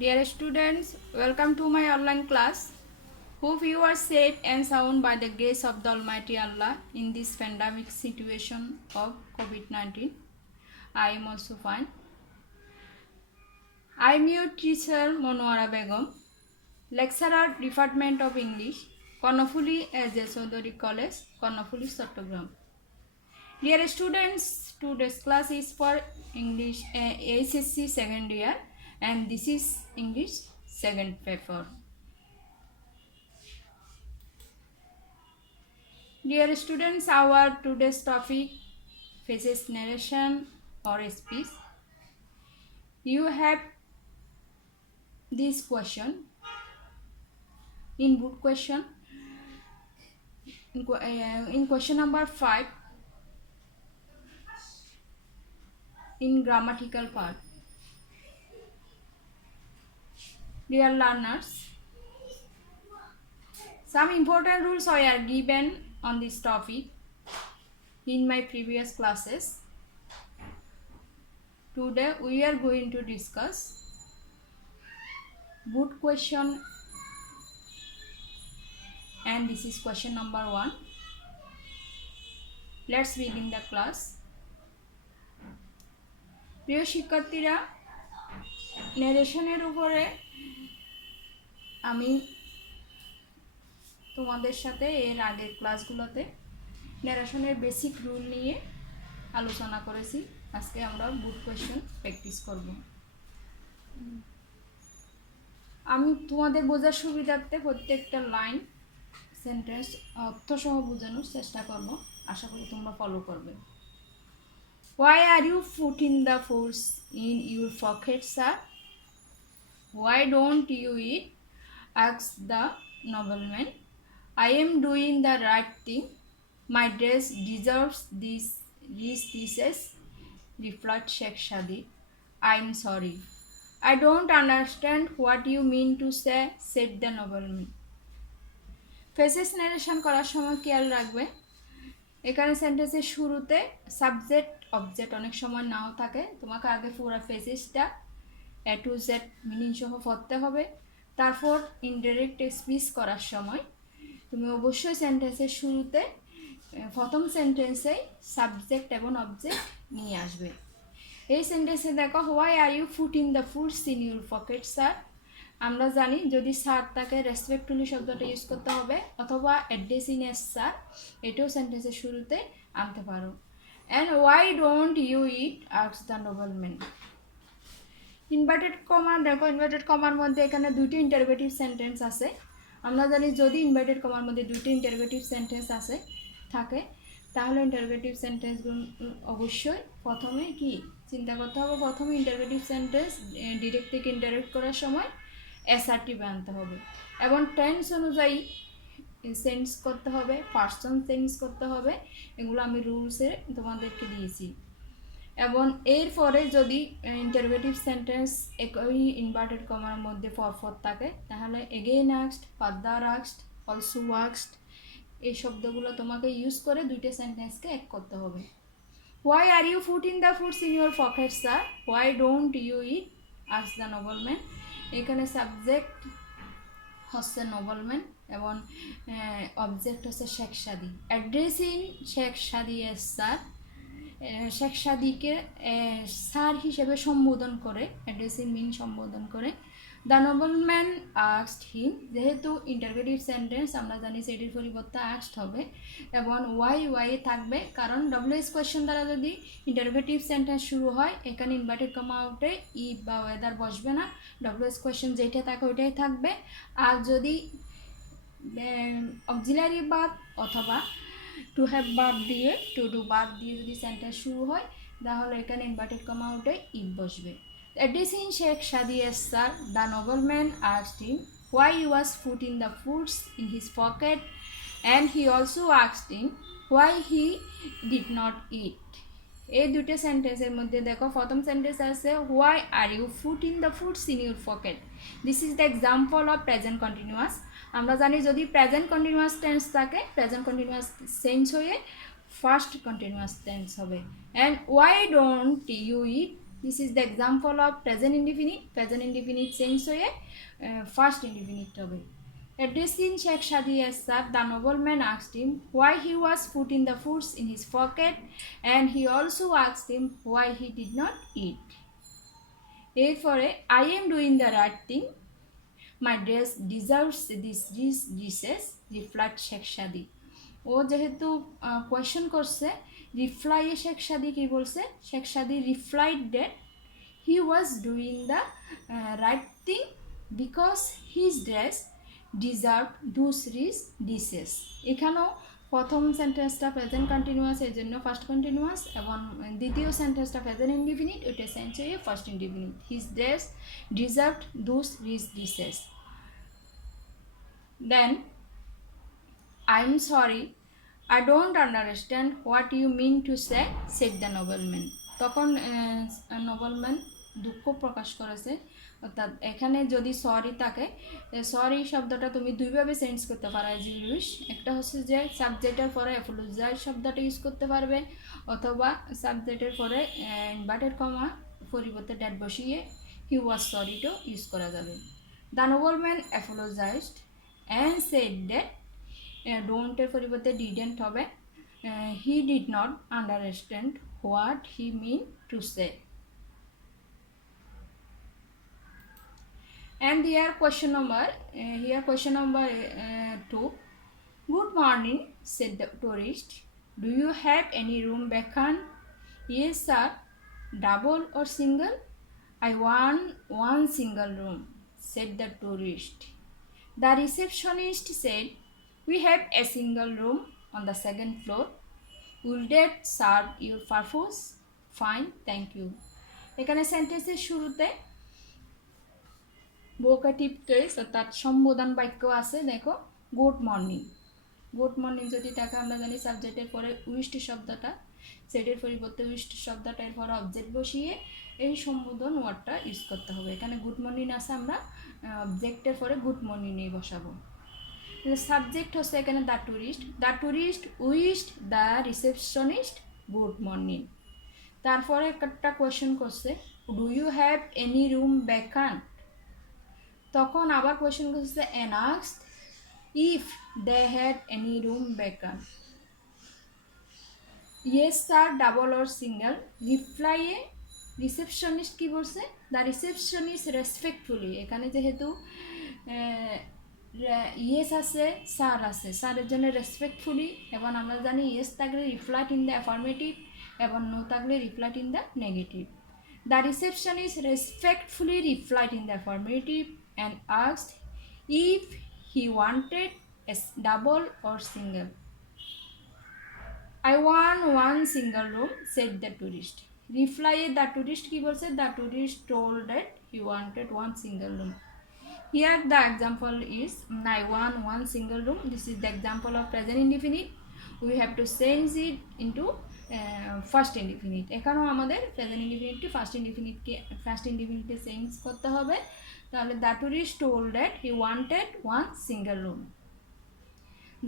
Dear students, welcome to my online class. Hope you are safe and sound by the grace of the Almighty Allah in this pandemic situation of COVID-19. I am also fine. I am your teacher Monwara Begum, lecturer Department of English, Konofuli S.J. Chaudhary College, Konofuli, Chattogram. Dear students, today's class is for English HSC second year and this is English second paper. Dear students, our today's topic faces narration or speech. You have this question in book question. In question number 5, in grammatical part. Dear learners, some important rules are given on this topic in my previous classes. Today we are going to discuss book question, and this is question number 1. Let's begin the class. প্রিয় শিক্ষার্থীরা, ন্যারেশনের উপরে আমি তোমাদের সাথে এর আগের ক্লাসগুলোতে ন্যারেশনের basic rule নিয়ে আলোচনা করেছি। আজকে আমরা বুক কোয়েশ্চেন প্র্যাকটিস করব। আমি তোমাদের বোঝার সুবিধার্থে প্রত্যেকটা লাইন সেন্টেন্স অর্থসহ বোঝানোর চেষ্টা করব। আশা করি তোমরা ফলো করবে। Why are you putting the foods in your pocket, sir? Why don't you eat? Asked the nobleman. I am doing the right thing. My dress deserves these dishes, replied Sheikh Shadi. I'm sorry. I don't understand what you mean to say, said the nobleman. Faces narration করার সময় খেয়াল রাখবে, এখানে সেন্টেন্সের শুরুতে subject object অনেক সময় নাও থাকে। তোমাকে আগে পুরো ফেসেসটা এ টু জেড মিনিং সহ পড়তে হবে। তারপর ইনডাইরেক্ট স্পিচ করার সময় তুমি অবশ্যই সেন্টেন্সের শুরুতে প্রথম সেন্টেন্সেই সাবজেক্ট এবং অবজেক্ট নিয়ে আসবে। এই সেন্টেন্সে দেখো, why are you putting the foods in your pocket, sir. আমরা জানি যদি স্যার তাকে রেসপেক্টফুলি শব্দটা ইউজ করতে হবে, অথবা অ্যাড্রেসিং এস স্যার, এটাও সেন্টেন্সের শুরুতে আনতে পারো। And why don't you eat, asked the nobleman. Inverted comma দেখো, ইনভার্টেড কমার মধ্যে এখানে দুইটি ইন্টারোগেটিভ সেন্টেন্স আছে। আমরা জানি যদি ইনভার্টেড কমার মধ্যে দুইটি ইন্টারোগেটিভ সেন্টেন্স থাকে, তাহলে ইন্টারোগেটিভ সেন্টেন্সগুলো অবশ্যই প্রথমে কি চিন্তা করতে হবে, প্রথমে ইন্টারোগেটিভ সেন্টেন্স ডিরেক্ট থেকে ইনডাইরেক্ট করার সময় অ্যাসার্টিভ আনতে হবে এবং টেন্স অনুযায়ী সেন্স করতে হবে, পার্সন সেন্স করতে হবে। এগুলো আমি রুলসে তোমাদেরকে দিয়েছি। এবং এরপরে যদি ইন্টারোগেটিভ সেন্টেন্স একই ইনভার্টেড কমার মধ্যে পরপর থাকে, তাহলে again asked, further asked, also asked, এই শব্দগুলো তোমাকে ইউজ করে দুইটা সেন্টেন্সকে এক করতে হবে। Why are you putting the foods in your pocket, sir? Why don't you eat, asked the nobleman. এখানে সাবজেক্ট হচ্ছে নোবেলম্যান এবং অবজেক্ট হচ্ছে Sheikh Sadi. Addressing Sheikh Sadi as sir, Sheikh সাদিকে স্যার হিসেবে সম্বোধন করে, অ্যাড্রেসিং মিন সম্বোধন করে। দ্য নোবেলম্যান আস্কড হিম, যেহেতু ইন্টারোগেটিভ সেন্টেন্স আমরা জানি সেটির পরিবর্তে আস্কড হবে এবং ওয়াই থাকবে, কারণ ডব্লিউএস কোয়েশ্চেন দ্বারা যদি ইন্টারোগেটিভ সেন্টেন্স শুরু হয়, এখানে ইনভার্টেড কমা আউটে ই বা ওয়েদার বসবে না, ডব্লিউএস কোয়েশ্চেন যেটা থাকে ওইটাই থাকবে। আর যদি অক্সিলারি বাদ অথবা টু হ্যাভ বাদ দিয়ে, টু ডু বাদ দিয়ে যদি সেন্টেন্স শুরু হয়, তাহলে এখানে ইনভার্টেড কমা আউটে ইট বসবে। Addressing Sheikh Shadi as sir, the nobleman asked him why he was putting the foods in his pocket, and he also asked him why he did not eat. এই দুটো সেন্টেন্সের মধ্যে দেখো, প্রথম সেন্টেন্স আছে why are you putting the foods in your pocket. This is the example of present continuous. আমরা জানি যদি প্রেজেন্ট কন্টিনিউয়াস টেন্স থাকে, প্রেজেন্ট কন্টিনিউয়াস চেঞ্জ হয়ে ফার্স্ট কন্টিনিউয়াস টেন্স হবে। And why don't you eat, This is the example of present indefinite. Present indefinite change হয়ে past indefinite হবে। Addressing Sheikh Shadi as sir, the nobleman asked him why he was putting the foods in his pocket, and he also asked him why he did not eat. এরপরে I am doing the right thing. My dress deserves these dishes, replied Sheikh Shadi. ও যেহেতু question করছে, রিপ্লাইয়ে শেখ সাদি কি বলছে? Sheikh Sadi replied that he was doing the right thing because his dress deserve those rich dishes. এখানেও প্রথম সেন্টেন্সটা present continuous, এর জন্য ফার্স্ট কন্টিনিউয়াস, এবং দ্বিতীয় সেন্টেন্সটা প্রেজেন্ট ইনডিফিনিট, ওইটা চেঞ্জ হয়ে past indefinite. His dress deserved those rich dishes. Then I am sorry, I don't understand what you mean to say, said the nobleman. তখন নবলম্যান দুঃখ প্রকাশ করেছে। অর্থাৎ এখানে যদি সরি থাকে, সরি শব্দটা তুমি দুইভাবে চেঞ্জ করতে পারো অ্যাজ ইউ উইশ। একটা হচ্ছে যে সাবজেক্টের পরে অ্যাপোলোজাইজ শব্দটা ইউজ করতে পারবে, অথবা সাবজেক্টের পরে ইনভার্টেড কমা পরিবর্তে ড্যাট বসিয়ে হি ওয়াজ সরিটাও ইউজ করা যাবে। The nobleman apologised and said that ডোন্টের পরিবর্তে ডিডেন্ট হবে, he did not understand what he mean to say. And here question number 2. Good morning, said the tourist. Do you have any room vacant? Yes sir. Double or single? I want one single room, said the tourist. The receptionist said, we have a single room on the second floor. Will that serve your purpose? Fine, thank you. এখানে সেন্টেন্সের শুরুতে ভোকাটিভ case অর্থাৎ সম্বোধন বাক্য আছে। দেখো, good morning. Good morning যদি থাকে, আমরা জানি সাবজেক্টের পরে উইস্ট শব্দটা, সেটের পরিবর্তে উইস্ট শব্দটা এর পরে অবজেক্ট বসিয়ে এই সম্বোধন ওয়ার্ডটা ইউজ করতে হবে। এখানে গুড মর্নিং আছে, আমরা অবজেক্টের পরে গুড মর্নিং নিয়ে বসাবো। সাবজেক্ট হচ্ছে এখানে the tourist. The tourist wished the receptionist good morning. তারপরে একটা কোয়েশ্চেন করছে, do you have any room vacant? তখন আবার কোয়েশ্চেন করছে, and asked if they had any room vacant. Yes sir, double or single. রিপ্লাইয়ে receptionist কি বলছে? The receptionist respectfully. এখানে যেহেতু ইয়েস আছে, স্যার আছে, স্যারের জন্য রেসপেক্টফুলি, এবং আমরা জানি ইয়েস থাকলে রিপ্লাইড ইন দ্য অ্যাফার্মেটিভ এবং নো থাকলে replied in the negative. The receptionist respectfully replied in the affirmative and asked if he wanted a double or single. I want one single room, said the tourist. Reply the tourist ki bolche? The tourist told that he wanted one single room. Here the example is I want one single room. This is the example of present indefinite. We have to change it into past indefinite. এখানেও আমাদের present ইনডিফিনিটকে past ইনডিফিনিটে change করতে হবে। তাহলে the tourist told that he wanted one single room.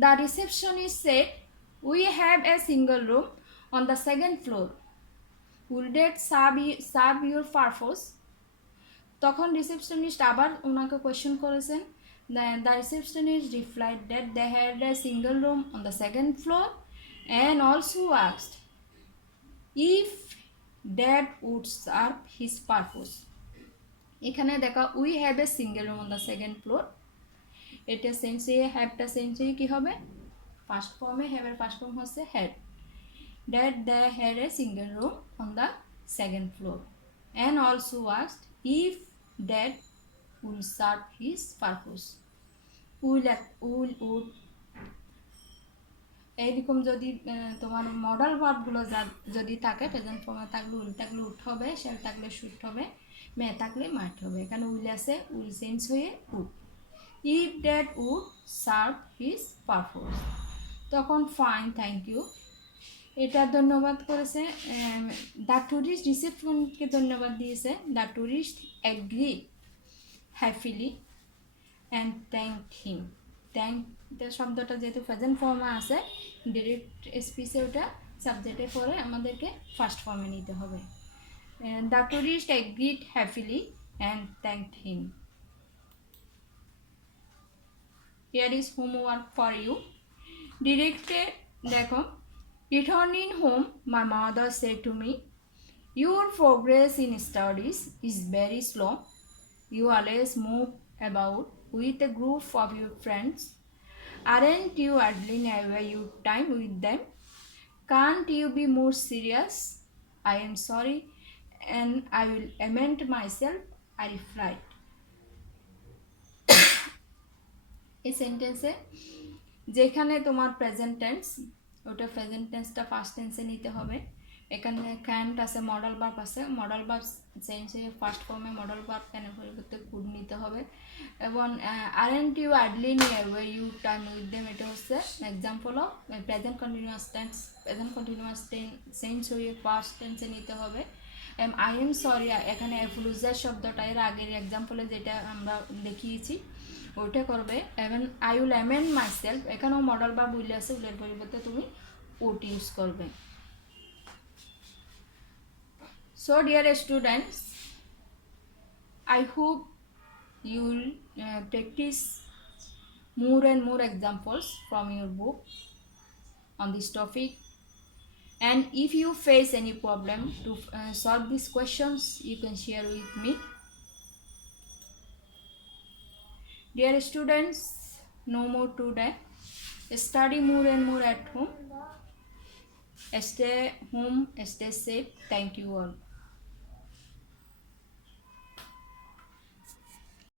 The receptionist said we have a single room on the second floor. Will that serve your purpose? তখন receptionist আবার ওনাকে কোয়েশ্চেন করেছেন। The receptionist replied that they had a single room on the second floor and also asked if that would serve his purpose. এখানে দেখা we have a single room on the second floor, এটা সেন্সে হ্যাভটা সেন্সে কি হবে? Past ফর্মে হ্যাভের ফার্স্ট ফর্ম হচ্ছে had. That they had a single room on the second floor and also asked if that would serve his purpose. would এইরকম যদি তোমার মডাল ভার্বগুলো যদি থাকে, প্রেজেন্ট ফর্মে থাকলে উইল থাকলে উড হবে, শেল থাকলে শুড হবে, মে থাকলে মাইট হবে। এখানে উইল আছে, উইল চেঞ্জ হয়ে would. If that would serve his purpose, তখন ফাইন থ্যাংক ইউ। এটা ধন্যবাদ করেছে দ্য টুরিস্ট, রিসেপশনকে ধন্যবাদ দিয়েছে। The tourist agree happily and thanked him. Thank শব্দটা যেহেতু প্রেজেন্ট ফর্মে আছে, ডিরেক্ট স্পিচে ওটা সাবজেক্টের পরে আমাদেরকে ফার্স্ট ফর্মে নিতে হবে। And the tourist agreed happily and thanked him. Here is homework for you. Directed, দেখো, returning home, my mother said to me, your progress in studies is very slow. You always move about with a group of your friends. Aren't you idling away your time with them? Can't you be more serious? I am sorry and I will amend myself, I replied. এই সেন্টেন্সে যেখানে তোমার present tense, ওটা present টেন্সটা past টেন্সে নিতে হবে। এখানে ক্যান্ট আছে, মডেল ভার্ব আছে, মডেল ভার্ব চেঞ্জ হয়ে ফার্স্ট ফর্মে মডেল ভার্ব ক্যানের পরিবর্তে কুড নিতে হবে। এবং aren't you idling away you time with them, এটা হচ্ছে example of present continuous tense. Present continuous change হয়ে ফার্স্ট টেন্সে নিতে হবে। আই এম সরি, এখানে অ্যাপোলোজাইজ শব্দটা এর আগের এক্সাম্পলে যেটা আমরা দেখিয়েছি ওইটা করবে। এবং আই উইল অ্যামেন্ড মাইসেলফ, এখানেও মডেল বা উইল আছে, উইলের পরিবর্তে তুমি ওট ইউজ করবে। So dear students, I hope you will practice more and more examples from your book on this topic. And if you face any problem to solve these questions, you can share with me. Dear students, no more today. Study more and more at home. Stay home, stay safe. Thank you all.